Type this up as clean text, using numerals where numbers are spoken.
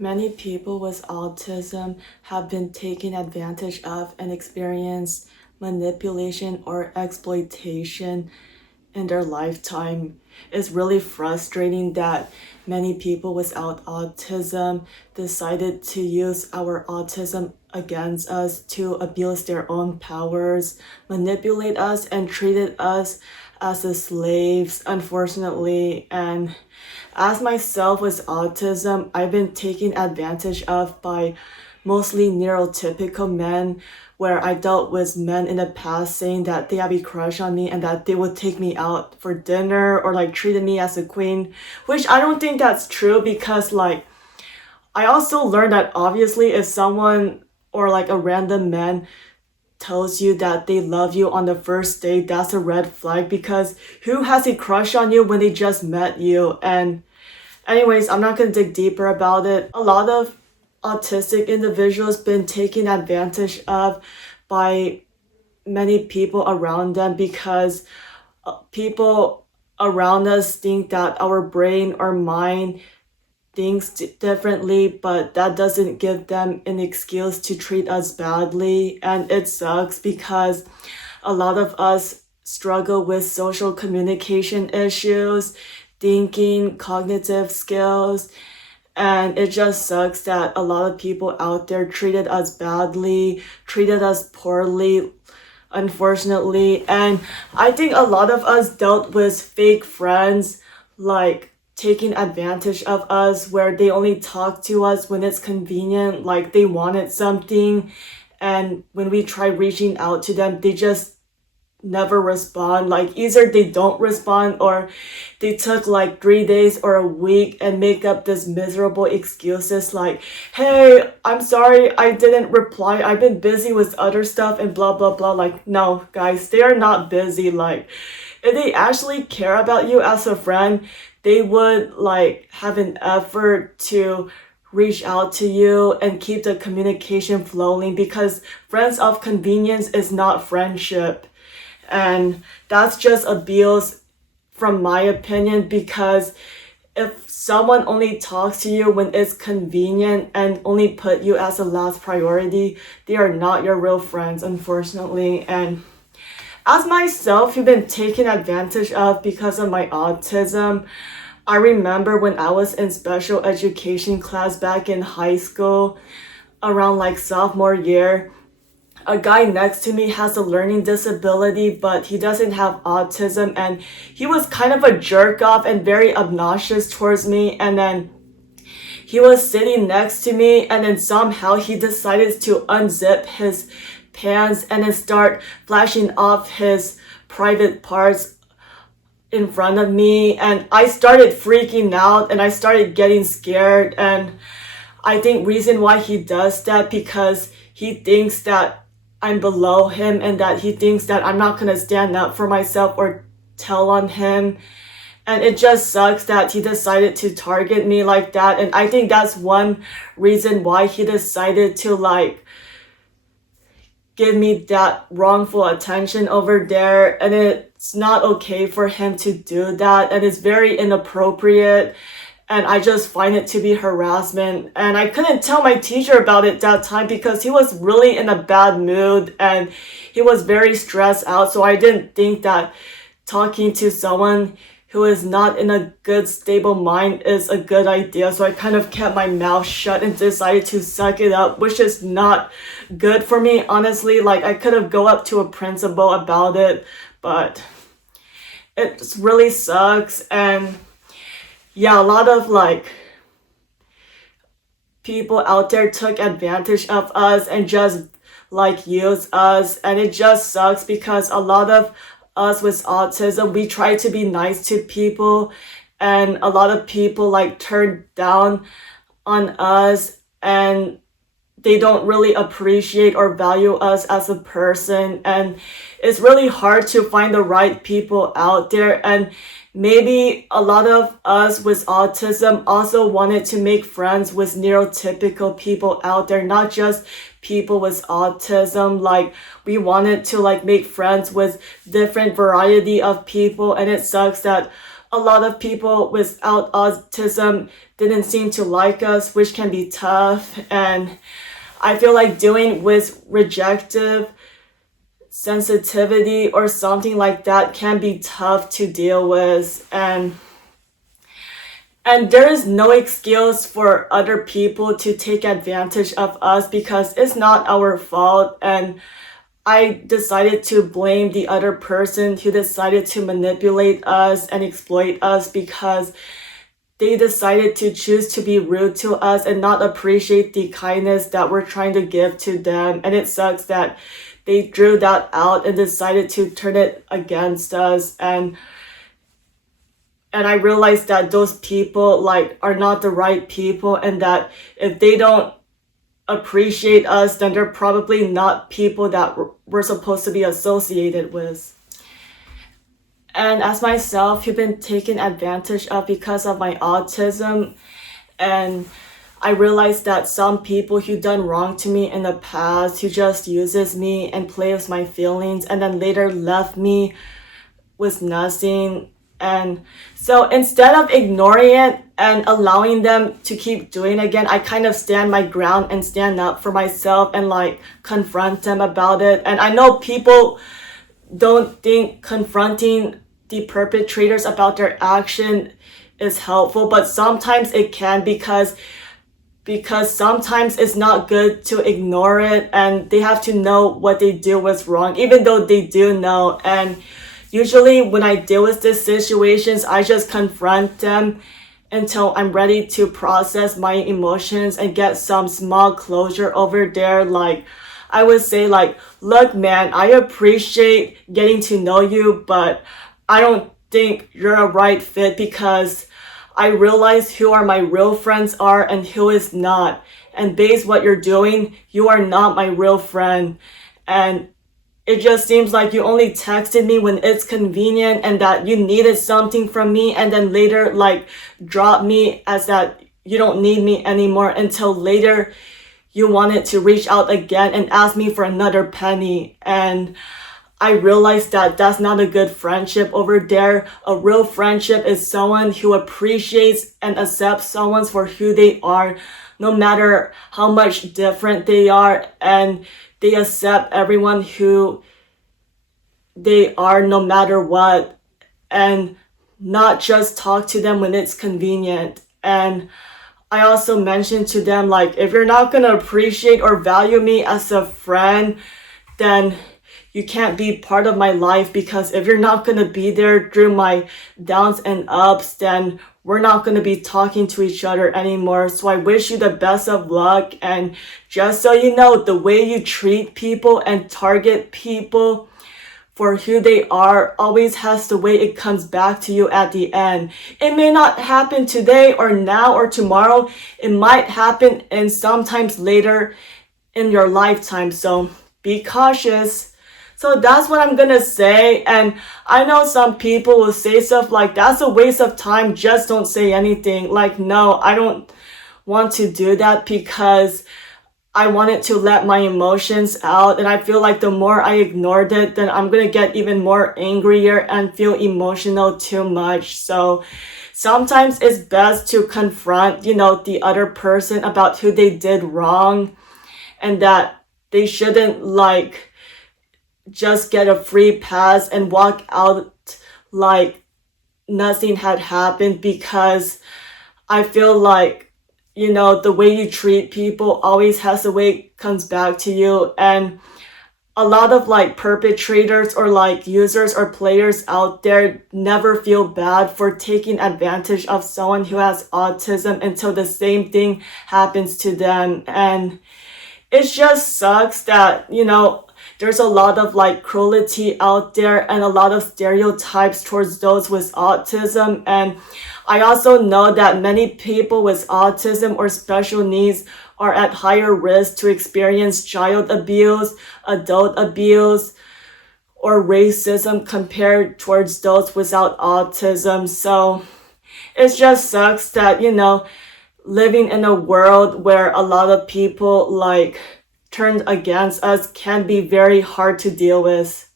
Many people with autism have been taken advantage of and experience manipulation or exploitation in their lifetime. It's really frustrating that many people without autism decided to use our autism against us to abuse their own powers, manipulate us, and treated us as the slaves, unfortunately. And as myself with autism, I've been taken advantage of by mostly neurotypical men, where I dealt with men in the past saying that they have a crush on me and that they would take me out for dinner or like treated me as a queen, which I don't think that's true because like I also learned that obviously if someone or like a random man tells you that they love you on the first date, that's a red flag because who has a crush on you when they just met you? And anyways, I'm not going to dig deeper about it. A lot of autistic individuals been taken advantage of by many people around them because people around us think that our brain or mind thinks differently, but that doesn't give them an excuse to treat us badly. And it sucks because a lot of us struggle with social communication issues, thinking, cognitive skills, and it just sucks that a lot of people out there treated us badly, treated us poorly, unfortunately. And I think a lot of us dealt with fake friends, like taking advantage of us, where they only talk to us when it's convenient, like they wanted something. And when we try reaching out to them, they just never respond. Like either they don't respond or they took like 3 days or a week and make up this miserable excuses like, hey, I'm sorry I didn't reply, I've been busy with other stuff and blah blah blah. Like, no guys, they are not busy. Like if they actually care about you as a friend, they would like have an effort to reach out to you and keep the communication flowing, because friends of convenience is not friendship. And that's just abuse from my opinion, because if someone only talks to you when it's convenient and only put you as a last priority, they are not your real friends, unfortunately. And as myself, who've been taken advantage of because of my autism, I remember when I was in special education class back in high school, around like sophomore year, a guy next to me has a learning disability, but he doesn't have autism, and he was kind of a jerk off and very obnoxious towards me. And then he was sitting next to me, and then somehow he decided to unzip his pants and then start flashing off his private parts in front of me. And I started freaking out and I started getting scared. And I think reason why he does that because he thinks that I'm below him and that he thinks that I'm not gonna stand up for myself or tell on him. And it just sucks that he decided to target me like that. And I think that's one reason why he decided to like give me that wrongful attention over there. And it's not okay for him to do that. And it's very inappropriate. And I just find it to be harassment. And I couldn't tell my teacher about it that time because he was really in a bad mood and he was very stressed out. So I didn't think that talking to someone who is not in a good, stable mind is a good idea. So I kind of kept my mouth shut and decided to suck it up, which is not good for me, honestly. Like I could have go up to a principal about it, but it really sucks. And yeah, a lot of like people out there took advantage of us and just like use us, and it just sucks because a lot of us with autism, we try to be nice to people, and a lot of people like turn down on us and they don't really appreciate or value us as a person. And it's really hard to find the right people out there. And maybe a lot of us with autism also wanted to make friends with neurotypical people out there, not just people with autism. Like we wanted to like make friends with different variety of people, and it sucks that a lot of people without autism didn't seem to like us, which can be tough. And I feel like dealing with rejective sensitivity or something like that can be tough to deal with. And there is no excuse for other people to take advantage of us because it's not our fault. And I decided to blame the other person who decided to manipulate us and exploit us because they decided to choose to be rude to us and not appreciate the kindness that we're trying to give to them. And it sucks that they drew that out and decided to turn it against us. And I realized that those people are not the right people, and that if they don't appreciate us, then they're probably not people that we're supposed to be associated with. And as myself, who've been taken advantage of because of my autism, and I realized that some people who done wrong to me in the past, who just uses me and plays with my feelings, and then later left me with nothing. And so instead of ignoring it and allowing them to keep doing it again, I kind of stand my ground and stand up for myself and confront them about it. And I know people don't think confronting the perpetrators about their action is helpful, but sometimes it can because sometimes it's not good to ignore it, and they have to know what they do was wrong, even though they do know. And usually when I deal with these situations, I just confront them until I'm ready to process my emotions and get some small closure over there. I would say look, man, I appreciate getting to know you, but I don't think you're a right fit because I realize who are my real friends are and who is not. And based what you're doing, you are not my real friend. And it just seems like you only texted me when it's convenient and that you needed something from me, and then later drop me as that you don't need me anymore until later you wanted to reach out again and ask me for another penny. And I realized that that's not a good friendship over there. A real friendship is someone who appreciates and accepts someone for who they are, no matter how much different they are, and they accept everyone who they are no matter what, and not just talk to them when it's convenient. And I also mentioned to them, if you're not going to appreciate or value me as a friend, then you can't be part of my life, because if you're not going to be there through my downs and ups, then we're not going to be talking to each other anymore. So I wish you the best of luck. And just so you know, the way you treat people and target people for who they are always has the way it comes back to you at the end. It may not happen today or now or tomorrow. It might happen and sometimes later in your lifetime. So be cautious. So that's what I'm gonna say. And I know some people will say stuff like, that's a waste of time, just don't say anything. No, I don't want to do that because I wanted to let my emotions out. And I feel like the more I ignored it, then I'm gonna get even more angrier and feel emotional too much. So sometimes it's best to confront, the other person about who they did wrong, and that they shouldn't just get a free pass and walk out like nothing had happened, because I feel like, the way you treat people always has a way it comes back to you. And a lot of perpetrators or users or players out there never feel bad for taking advantage of someone who has autism until the same thing happens to them. And it just sucks that, there's a lot of cruelty out there and a lot of stereotypes towards those with autism. And I also know that many people with autism or special needs are at higher risk to experience child abuse, adult abuse, or racism compared towards those without autism. So it just sucks that, living in a world where a lot of people turned against us can be very hard to deal with.